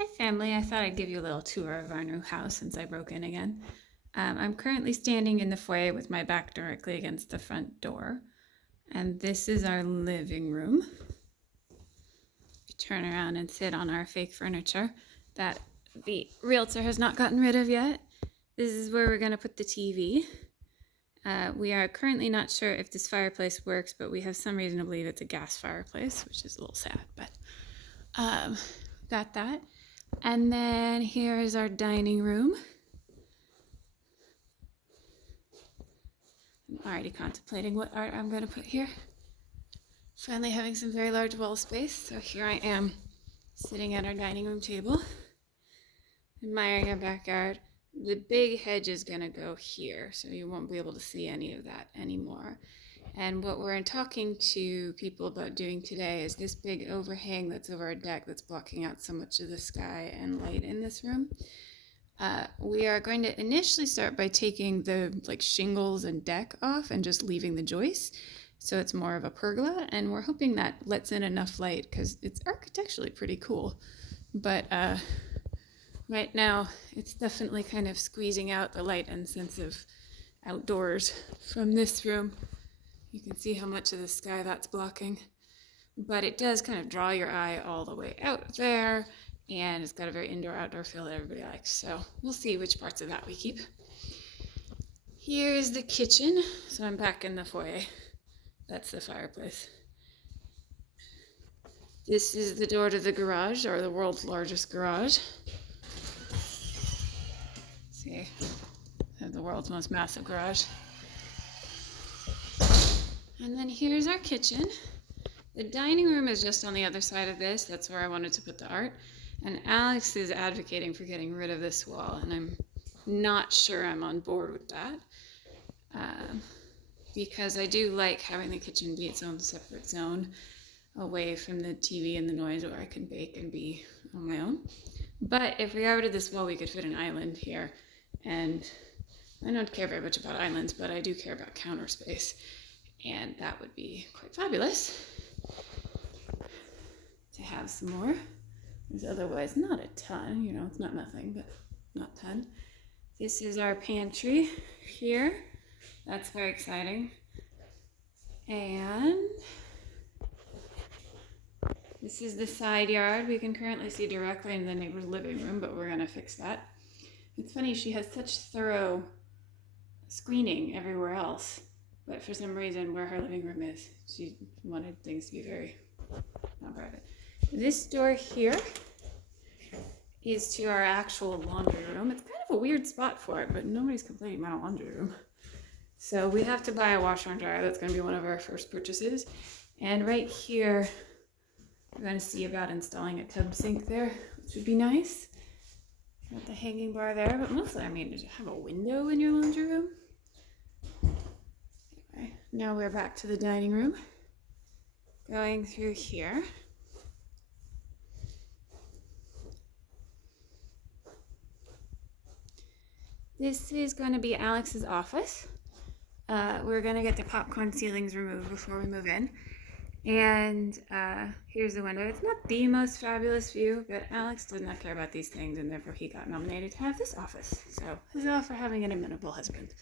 Hi, family. I thought I'd give you a little tour of our new house since I broke in again. I'm currently standing in the foyer with my back directly against the front door, and this is our living room. We turn around and sit on our fake furniture that the realtor has not gotten rid of yet. This is where we're going to put the TV. We are currently not sure if this fireplace works, but we have some reason to believe it's a gas fireplace, which is a little sad, but got that. And then here is our dining room. I'm already contemplating what art I'm going to put here. Finally having some very large wall space, so here I am sitting at our dining room table, admiring our backyard. The big hedge is going to go here, so you won't be able to see any of that anymore. And what we're talking to people about doing today is this big overhang that's over our deck that's blocking out so much of the sky and light in this room. We are going to initially start by taking the shingles and deck off and just leaving the joists, so it's more of a pergola, and we're hoping that lets in enough light because it's architecturally pretty cool. But right now it's definitely kind of squeezing out the light and sense of outdoors from this room. You can see how much of the sky that's blocking, but it does kind of draw your eye all the way out there, and it's got a very indoor-outdoor feel that everybody likes. So we'll see which parts of that we keep. Here's the kitchen. So I'm back in the foyer. That's the fireplace. This is the door to the garage, or the world's largest garage. See, I have the world's most massive garage. And then here's our kitchen. The dining room is just on the other side of this. That's where I wanted to put the art. And Alex is advocating for getting rid of this wall, and I'm not sure I'm on board with that. Because I do like having the kitchen be its own separate zone, away from the TV and the noise, where I can bake and be on my own. But if we got rid of this wall, we could fit an island here. And I don't care very much about islands, but I do care about counter space. And that would be quite fabulous to have some more. There's otherwise not a ton, it's not nothing, but not a ton. This is our pantry here. That's very exciting. And this is the side yard. We can currently see directly in the neighbor's living room, but we're going to fix that. It's funny, she has such thorough screening everywhere else, but for some reason where her living room is, she wanted things to be very not private. This door here is to our actual laundry room. It's kind of a weird spot for it, but nobody's complaining about a laundry room. So we have to buy a washer and dryer. That's going to be one of our first purchases. And right here, we're going to see about installing a tub sink there, which would be nice. Got the hanging bar there, but mostly, to have a window in your laundry room. Anyway, now we're back to the dining room. Going through here. This is going to be Alex's office. We're going to get the popcorn ceilings removed before we move in. And here's the window. It's not the most fabulous view, but Alex does not care about these things, and therefore he got nominated to have this office. So huzzah for having an amenable husband.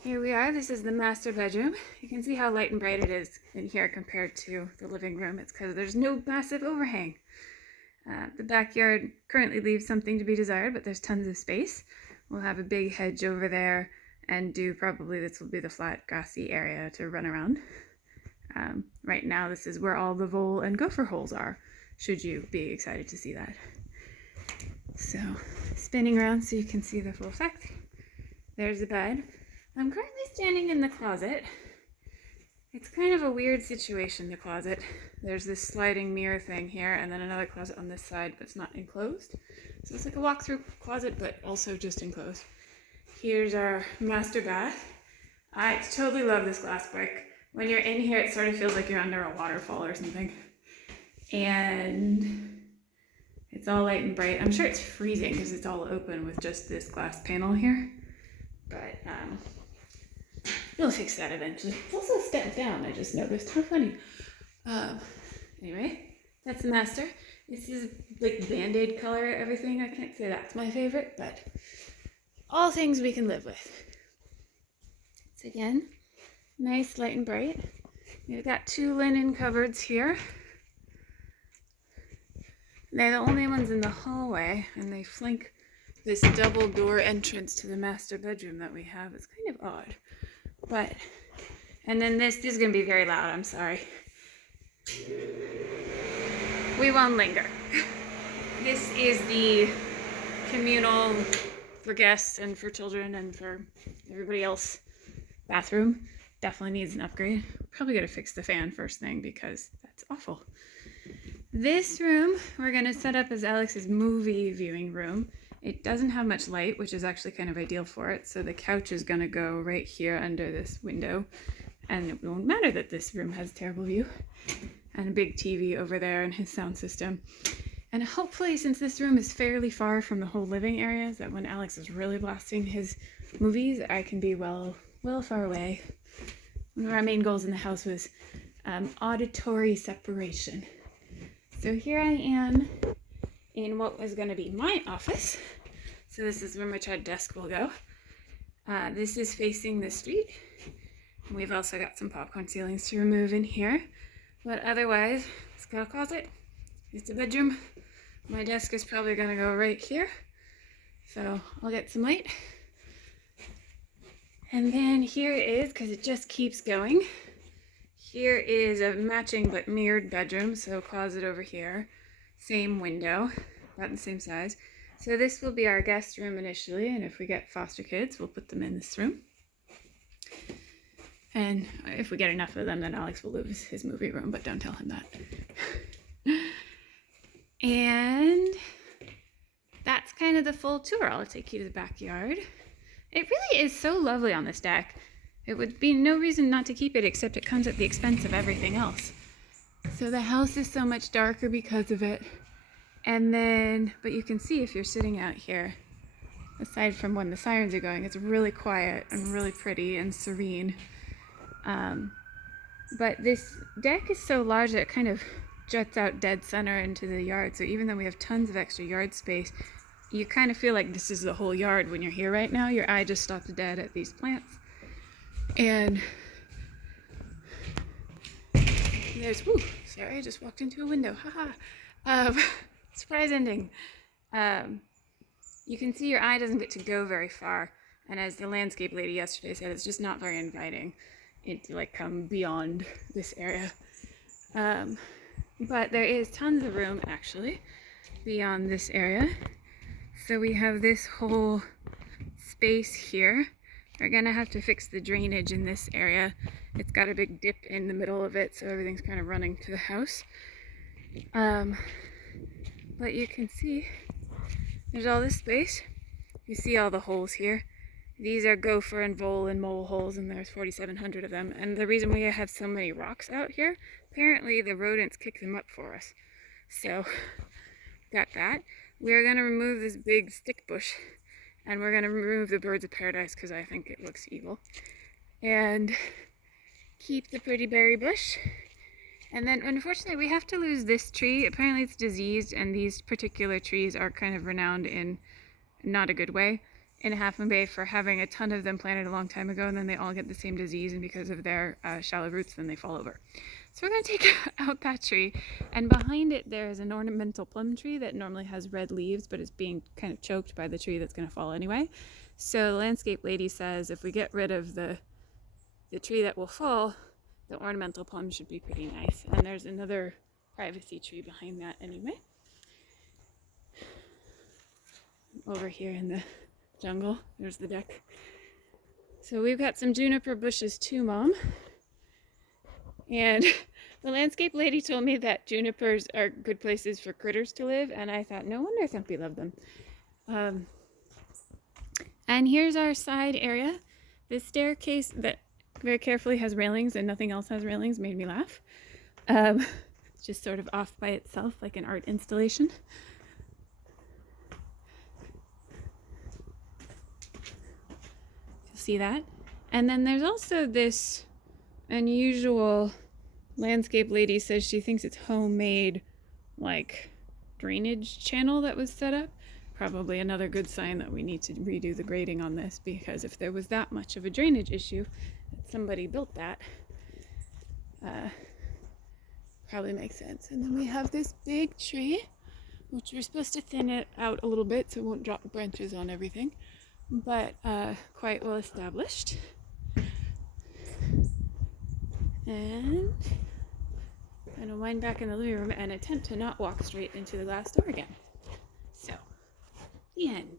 Here we are. This is the master bedroom. You can see how light and bright it is in here compared to the living room. It's because there's no massive overhang. The backyard currently leaves something to be desired, but there's tons of space. We'll have a big hedge over there, and this will be the flat grassy area to run around. Right now this is where all the vole and gopher holes are, should you be excited to see that. So spinning around so you can see the full effect. There's the bed. I'm currently standing in the closet. It's kind of a weird situation, the closet. There's this sliding mirror thing here, and then another closet on this side, but it's not enclosed. So it's like a walk-through closet, but also just enclosed. Here's our master bath. I totally love this glass brick. When you're in here, it sort of feels like you're under a waterfall or something. And it's all light and bright. I'm sure it's freezing because it's all open with just this glass panel here. But we'll fix that eventually. It's also stepped down, I just noticed. How funny. Anyway, that's the master. This is like Band-Aid color, everything. I can't say that's my favorite, but all things we can live with. It's again, nice, light and bright. We've got 2 linen cupboards here. They're the only ones in the hallway, and they flank this double door entrance to the master bedroom that we have. It's kind of odd, but, and then this is gonna be very loud, I'm sorry. We won't linger. This is the communal for guests and for children and for everybody else bathroom. Definitely needs an upgrade. Probably gonna fix the fan first thing because that's awful. This room we're gonna set up as Alex's movie viewing room. It doesn't have much light, which is actually kind of ideal for it. So the couch is gonna go right here under this window, and it won't matter that this room has a terrible view. And a big TV over there and his sound system. And hopefully, since this room is fairly far from the whole living area, that when Alex is really blasting his movies, I can be well far away. One of our main goals in the house was auditory separation. So here I am in what was going to be my office. So this is where my desk will go. This is facing the street. We've also got some popcorn ceilings to remove in here. But otherwise, it's got a closet. It's a bedroom. My desk is probably going to go right here. So I'll get some light. And then here is, because it just keeps going, here is a matching but mirrored bedroom. So closet over here. Same window, about the same size. So this will be our guest room initially. And if we get foster kids, we'll put them in this room. And if we get enough of them, then Alex will lose his movie room, but don't tell him that. And that's kind of the full tour. I'll take you to the backyard. It really is so lovely on this deck. It would be no reason not to keep it, except it comes at the expense of everything else. So the house is so much darker because of it. And then, but you can see if you're sitting out here, aside from when the sirens are going, it's really quiet and really pretty and serene. But this deck is so large that it kind of juts out dead center into the yard. So even though we have tons of extra yard space, you kind of feel like this is the whole yard when you're here right now. Your eye just stops dead at these plants. And there's, sorry, I just walked into a window. Haha. Surprise ending. You can see your eye doesn't get to go very far. And as the landscape lady yesterday said, it's just not very inviting. It like come beyond this area. But there is tons of room actually beyond this area. So we have this whole space here. We're gonna have to fix the drainage in this area. It's got a big dip in the middle of it, so everything's kind of running to the house. But you can see there's all this space. You see all the holes here. These are gopher and vole and mole holes, and there's 4,700 of them. And the reason we have so many rocks out here, apparently the rodents kick them up for us. So, got that. We're going to remove this big stick bush, and we're going to remove the birds of paradise because I think it looks evil. And keep the pretty berry bush. And then, unfortunately, we have to lose this tree. Apparently it's diseased, and these particular trees are kind of renowned in not a good way in Half Moon Bay for having a ton of them planted a long time ago, and then they all get the same disease, and because of their shallow roots, then they fall over. So we're going to take out that tree, and behind it there is an ornamental plum tree that normally has red leaves, but it's being kind of choked by the tree that's going to fall anyway. So the landscape lady says if we get rid of the tree that will fall, the ornamental plum should be pretty nice. And there's another privacy tree behind that anyway. Over here in the jungle, there's the deck. So we've got some juniper bushes too, Mom. And the landscape lady told me that junipers are good places for critters to live, and I thought, no wonder Thumpy loved them. And here's our side area. This staircase that very carefully has railings and nothing else has railings made me laugh. It's just sort of off by itself like an art installation. See that? And then there's also this unusual landscape lady says she thinks it's homemade like drainage channel that was set up. Probably another good sign that we need to redo the grading on this, because if there was that much of a drainage issue, that somebody built that, probably makes sense. And then we have this big tree, which we're supposed to thin it out a little bit so it won't drop branches on everything, but quite well established. And I'm gonna wind back in the living room and attempt to not walk straight into the glass door again. So, the end.